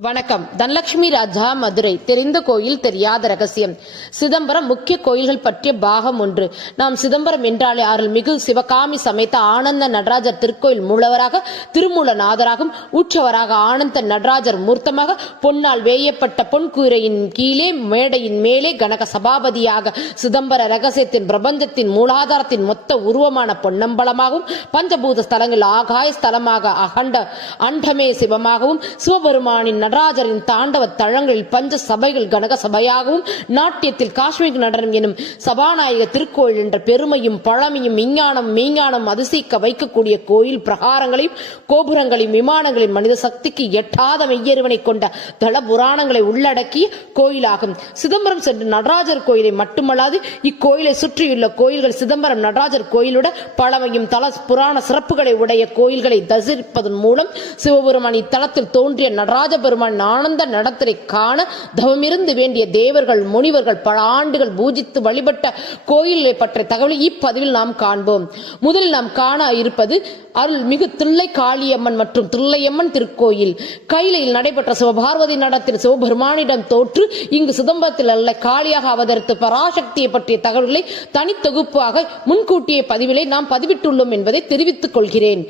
வணக்கம். தனலட்சுமி ராஜா, மதுரை. தெரிந்த கோயில், தெரியாத ரகசியம். சிதம்பரம் முக்கிய கோயில்கள் பற்றிய பாகம் 1. நாம் சிதம்பரம் என்றாலே அருள்மிகு சிவகாமி சமேத ஆனந்த நடராஜர் திருக்கோயில் மூலவராக, திருமூலநாதராகவும், ஊற்றவராக ஆனந்த நடராஜர் மூர்த்தமாக, பொன்னால் வேயப்பட்ட பொன்கூரையின் கீழே மேடையின் மேலே கனக சபாபதியாக, சிதம்பர ரகசியத்தின் பிரபஞ்சத்தின் மூலாதாரத்தின் மொத்த உருவமான பொன்னம்பலமாகவும், பஞ்சபூத ஸ்தலங்கள் ஆகாய ஸ்தலமாக அகண்ட அண்டமே சிவமாகவும், சிவபெருமானின் நடராஜரின் தாண்டவ தளங்களில் பஞ்ச சபைகள் கனக சபையாகவும், நாட்டியத்தில் காஷ்மீர் நடனம் எனும் சபாநாயக திருக்கோயில் என்ற பெருமையும் பழமையும் விஞ்ஞானம் மெய்ஞானம் அதிசயிக்க வைக்கக்கூடிய கோயில் பிரகாரங்களையும் கோபுரங்களையும் விமானங்களையும் மனித சக்திக்கு எட்டாத மெய்யறிவனை கொண்ட தல புராணங்களை உள்ளடக்கிய கோயிலாகும். சிதம்பரம் சென்று நடராஜர் கோயிலை மட்டுமல்லாது இக்கோயிலை சுற்றியுள்ள கோயில்கள் சிதம்பரம் நடராஜர் கோயிலுட பழமையும் தல புராண சிறப்புகளை உடைய கோயில்களை தரிசிப்பதன் மூலம் சிவபெருமான் இத்தலத்தில் தோன்றிய நடராஜ பெருமான் ஆனந்த நடத்தரை காண தவமிருந்து வேண்டிய தேவர்கள் முனிவர்கள் பல ஆண்டுகள் பூஜித்து வழிபட்ட கோயிலை பற்றிய தகவலை இப்பதிவில் நாம் காண்போம். முதலில் நாம் காண இருப்பது அருள்மிகு தில்லை காளியம்மன் மற்றும் தில்லையம்மன் திருக்கோயில். கைலையில் நடைபெற்ற சிவபார்வதி நடத்தில் சிவபெருமானிடம் தோற்று இங்கு சிதம்பரத்தில் அல்ல காளியாக அவதரித்த பராசக்தியை பற்றிய தகவல்களை தனித்தொகுப்பாக முன்கூட்டிய பதிவிலை நாம் பதிவிட்டுள்ளோம் என்பதை தெரிவித்துக் கொள்கிறேன்.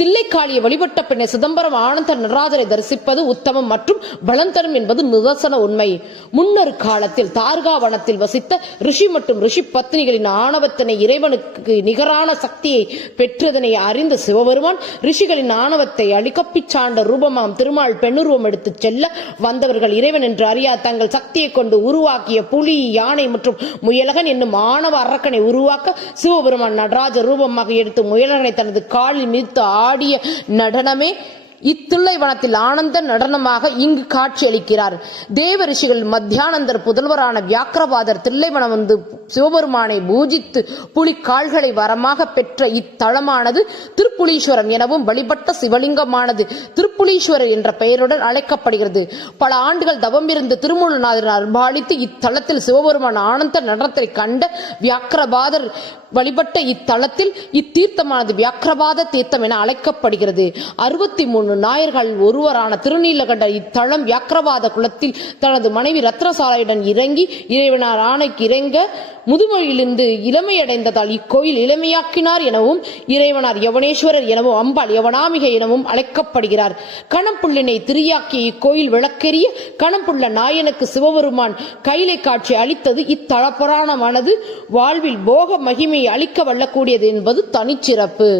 தில்லைக்காளியை வழிபட்ட பின்னர் சிதம்பரம் ஆனந்த நடராஜரை தரிசிப்பது உத்தமம் மற்றும் பலம் தரும் என்பது நிதர்சன உண்மை. முன்னொரு காலத்தில் தார்காவனத்தில் வசித்த ரிஷி மற்றும் ரிஷி பத்னிகளின் ஆணவத்தினை இறைவனுக்கு நிகரான சக்தியை பெற்றதனை அறிந்த சிவபெருமான் ரிஷிகளின் ஆணவத்தை அழிக்கப்பிச்சாண்ட ரூபமாம் திருமால் பெண்ணுருவம் எடுத்துச் செல்ல வந்தவர்கள் இறைவன் என்று அறியா தங்கள் சக்தியை கொண்டு உருவாக்கிய புலி, யானை மற்றும் முயலகன் என்னும் ஆணவ அரக்கனை உருவாக்க சிவபெருமான் நடராஜ ரூபமாக எடுத்து முயலகனை தனது காலில் மிதித்து ஆடிய நடனமே இத்தில்லைவனத்தில் ஆனந்த நடனமாக இங்கு காட்சியளிக்கிறார். தேவ ரிஷிகள் மத்தியானந்தர் புதல்வரான வியாக்கிரபாதர் தில்லைவனம் வந்து சிவபெருமானை பூஜித்து புலி கால்களை வரமாக பெற்ற இத்தலமானது திருப்புலீஸ்வரம் எனவும் வழிபட்ட சிவலிங்கமானது திருப்புலீஸ்வரர் என்ற பெயருடன் அழைக்கப்படுகிறது. பல ஆண்டுகள் தவம் இருந்து திருமூலநாதர் அருள்பாலித்து இத்தலத்தில் சிவபெருமான் ஆனந்த நடனத்தை கண்ட வியாக்கிரபாதர் வழிபட்ட இத்தலத்தில் இத்தீர்த்தமானது வியாக்கிரபாத தீர்த்தம் என அழைக்கப்படுகிறது. 63 நாயர்கள் ஒருவரான திருநீலகண்டர் இத்தலம் வியாக்கிரபாத குலத்தில் தனது மனைவி ரத்னசாலையுடன் இறங்கி இறைவனார் ஆணைக்கு இறங்க முதுமொழியிலிருந்து இளமையடைந்ததால் இக்கோயில் இளமையாக்கினார் எனவும் இறைவனார் யவனேஸ்வரர் எனவும் அம்பாள் யவனாமிகை எனவும் அழைக்கப்படுகிறார். கணம்புள்ளினை திரியாக்கிய இக்கோயில் விளக்கெரிய கணம்புள்ள நாயனுக்கு சிவபெருமான் கைலை காட்சி அளித்தது இத்தல புராணமானது வாழ்வில் போக மகிமையை அளிக்க வல்லக்கூடியது என்பது தனிச்சிறப்பு.